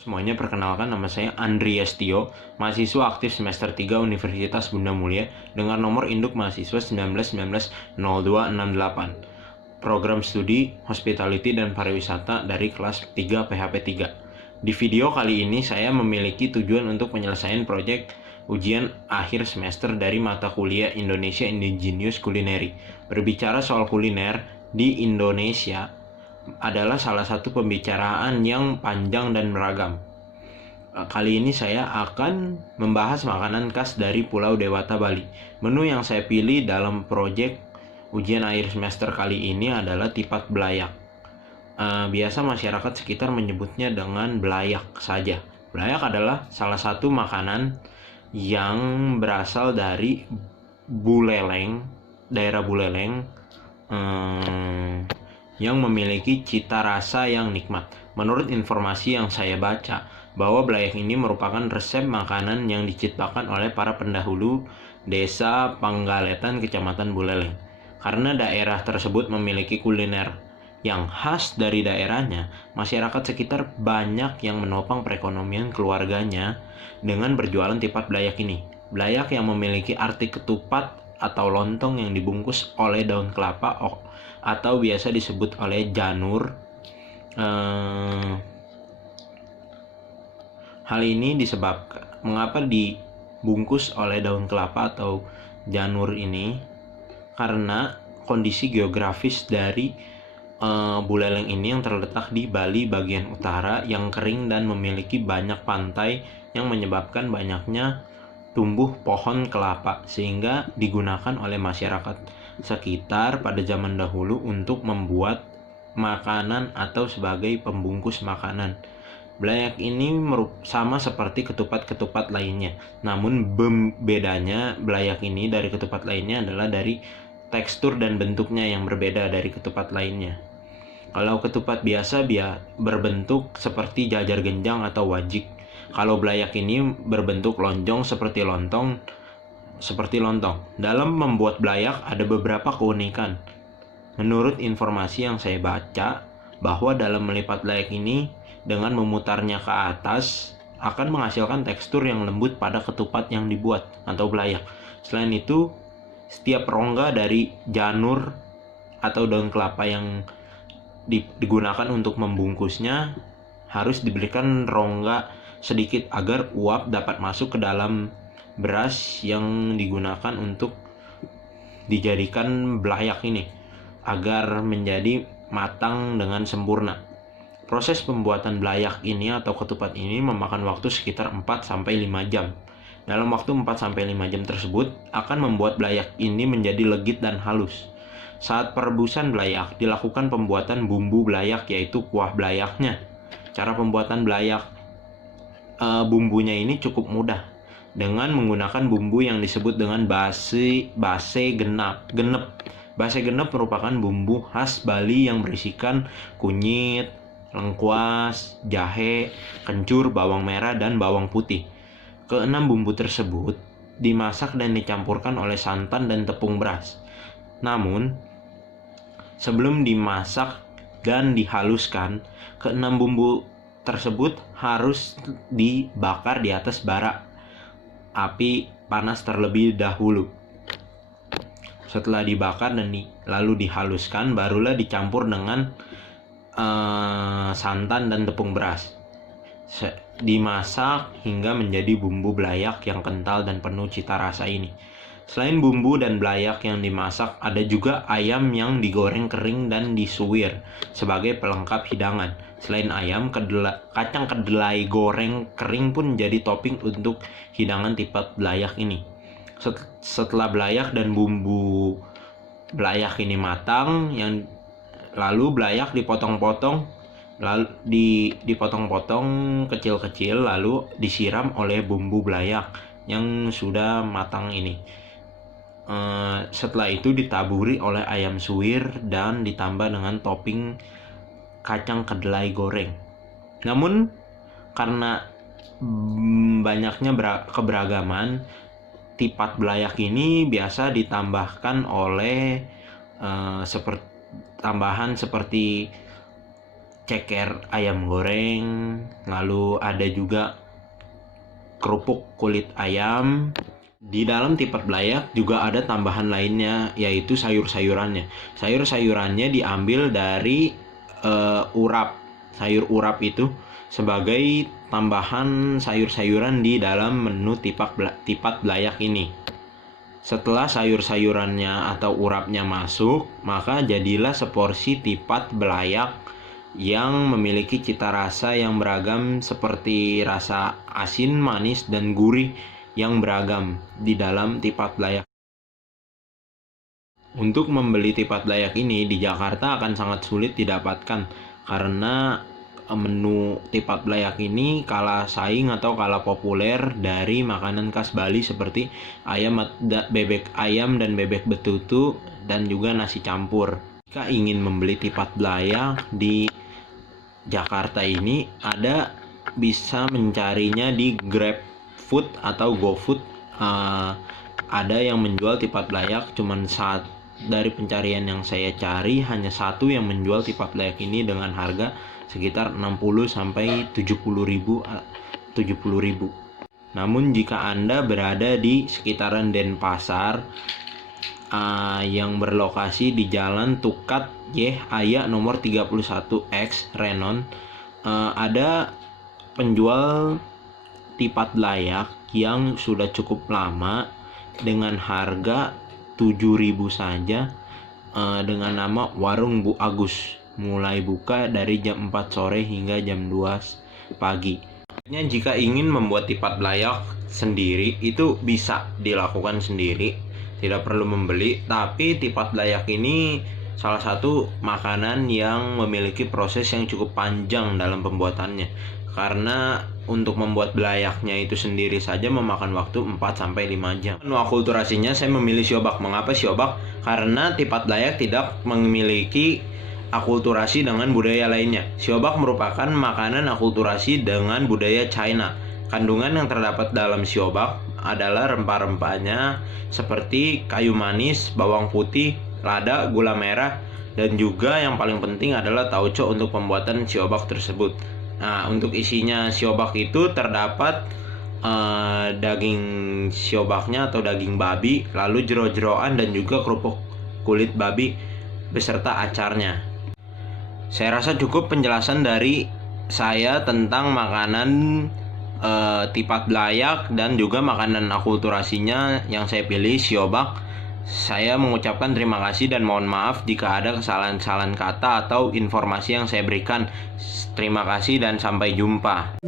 Semuanya, perkenalkan, nama saya Andri Yastio, mahasiswa aktif semester 3 Universitas Bunda Mulia dengan nomor induk mahasiswa 19190268. Program studi Hospitality dan Pariwisata dari kelas 3 PHP 3. Di video kali ini saya memiliki tujuan untuk penyelesaian proyek ujian akhir semester dari mata kuliah Indonesia Indigenous Culinary. Berbicara soal kuliner di Indonesia adalah salah satu pembicaraan yang panjang dan beragam. Kali ini saya akan membahas makanan khas dari Pulau Dewata, Bali. Menu yang saya pilih dalam proyek ujian akhir semester kali ini adalah tipat belayak. Biasa masyarakat sekitar menyebutnya dengan belayak saja. Belayak adalah salah satu makanan yang berasal dari Buleleng, daerah Buleleng, yang memiliki cita rasa yang nikmat. Menurut informasi yang saya baca, bahwa belayak ini merupakan resep makanan yang diciptakan oleh para pendahulu desa Panggaletan, Kecamatan Buleleng. Karena daerah tersebut memiliki kuliner yang khas dari daerahnya, masyarakat sekitar banyak yang menopang perekonomian keluarganya dengan berjualan tipat belayak ini. Belayak yang memiliki arti ketupat atau lontong yang dibungkus oleh daun kelapa atau biasa disebut oleh janur. Hal ini disebabkan mengapa dibungkus oleh daun kelapa atau janur ini, karena kondisi geografis dari Buleleng ini yang terletak di Bali bagian utara yang kering dan memiliki banyak pantai yang menyebabkan banyaknya tumbuh pohon kelapa, sehingga digunakan oleh masyarakat sekitar pada zaman dahulu untuk membuat makanan atau sebagai pembungkus makanan. Belayak ini sama seperti ketupat-ketupat lainnya, namun bedanya belayak ini dari ketupat lainnya adalah dari tekstur dan bentuknya yang berbeda dari ketupat lainnya. Kalau ketupat biasa berbentuk seperti jajar genjang atau wajik. Kalau belayak ini berbentuk lonjong seperti lontong. Dalam membuat belayak ada beberapa keunikan. Menurut informasi yang saya baca, bahwa dalam melipat belayak ini dengan memutarnya ke atas akan menghasilkan tekstur yang lembut pada ketupat yang dibuat atau belayak. Selain itu, setiap rongga dari janur atau daun kelapa yang digunakan untuk membungkusnya harus diberikan rongga sedikit agar uap dapat masuk ke dalam beras yang digunakan untuk dijadikan belayak ini agar menjadi matang dengan sempurna. Proses pembuatan belayak ini atau ketupat ini memakan waktu sekitar 4-5 jam. Dalam waktu 4-5 jam tersebut akan membuat belayak ini menjadi legit dan halus. Saat perebusan belayak dilakukan pembuatan bumbu belayak, yaitu kuah belayaknya. Cara pembuatan belayak bumbunya ini cukup mudah dengan menggunakan bumbu yang disebut dengan base genep. Base genep merupakan bumbu khas Bali yang berisikan kunyit, lengkuas, jahe, kencur, bawang merah, dan bawang putih. Keenam bumbu tersebut dimasak dan dicampurkan oleh santan dan tepung beras. Namun, sebelum dimasak dan dihaluskan, keenam bumbu tersebut harus dibakar di atas bara api panas terlebih dahulu. Setelah dibakar dan lalu dihaluskan, barulah dicampur dengan santan dan tepung beras. Dimasak hingga menjadi bumbu belayak yang kental dan penuh cita rasa ini. Selain bumbu dan belayak yang dimasak, ada juga ayam yang digoreng kering dan disuwir sebagai pelengkap hidangan. Selain ayam, kacang kedelai goreng kering pun jadi topping untuk hidangan tipat belayak ini. Setelah belayak dan bumbu belayak ini matang, lalu belayak dipotong-potong, lalu dipotong-potong kecil-kecil, lalu disiram oleh bumbu belayak yang sudah matang ini. Setelah itu ditaburi oleh ayam suwir dan ditambah dengan topping kacang kedelai goreng. Namun karena banyaknya keberagaman, tipat belayak ini biasa ditambahkan oleh tambahan seperti ceker ayam goreng, lalu ada juga kerupuk kulit ayam. Di dalam tipat belayak juga ada tambahan lainnya, yaitu sayur-sayurannya. Sayur-sayurannya diambil dari urap. Sayur urap itu sebagai tambahan sayur-sayuran di dalam menu tipat belayak ini. Setelah sayur-sayurannya atau urapnya masuk, maka jadilah seporsi tipat belayak yang memiliki cita rasa yang beragam seperti rasa asin, manis, dan gurih yang beragam di dalam tipat belayak. Untuk membeli tipat belayak ini di Jakarta akan sangat sulit didapatkan karena menu tipat belayak ini kalah saing atau kalah populer dari makanan khas Bali seperti bebek ayam dan bebek betutu dan juga nasi campur. Jika ingin membeli tipat belayak di Jakarta ini, bisa mencarinya di GrabFood atau GoFood. Ada yang menjual tipat belayak, cuman dari pencarian yang saya cari hanya satu yang menjual tipat belayak ini dengan harga sekitar 60 sampai 70 ribu. Namun jika Anda berada di sekitaran Denpasar yang berlokasi di Jalan Tukat Y Aya nomor 31X Renon, ada penjual tipat belayak yang sudah cukup lama dengan harga 7.000 saja, dengan nama Warung Bu Agus, mulai buka dari jam 4 sore hingga jam 2 pagi. Jika ingin membuat tipat belayak sendiri itu bisa dilakukan sendiri, tidak perlu membeli. Tapi tipat belayak ini salah satu makanan yang memiliki proses yang cukup panjang dalam pembuatannya, karena untuk membuat belayaknya itu sendiri saja memakan waktu 4-5 jam. Menu akulturasinya saya memilih siobak. Mengapa siobak? Karena tipat belayak tidak memiliki akulturasi dengan budaya lainnya. Siobak merupakan makanan akulturasi dengan budaya China. Kandungan yang terdapat dalam siobak adalah rempah-rempahnya seperti kayu manis, bawang putih, lada, gula merah, dan juga yang paling penting adalah tauco untuk pembuatan siobak tersebut. Nah, untuk isinya siobak itu terdapat daging siobaknya atau daging babi, lalu jero-jeroan dan juga kerupuk kulit babi beserta acarnya. Saya rasa cukup penjelasan dari saya tentang makanan tipat belayak dan juga makanan akulturasinya yang saya pilih siobak. Saya mengucapkan terima kasih dan mohon maaf jika ada kesalahan-kesalahan kata atau informasi yang saya berikan. Terima kasih dan sampai jumpa.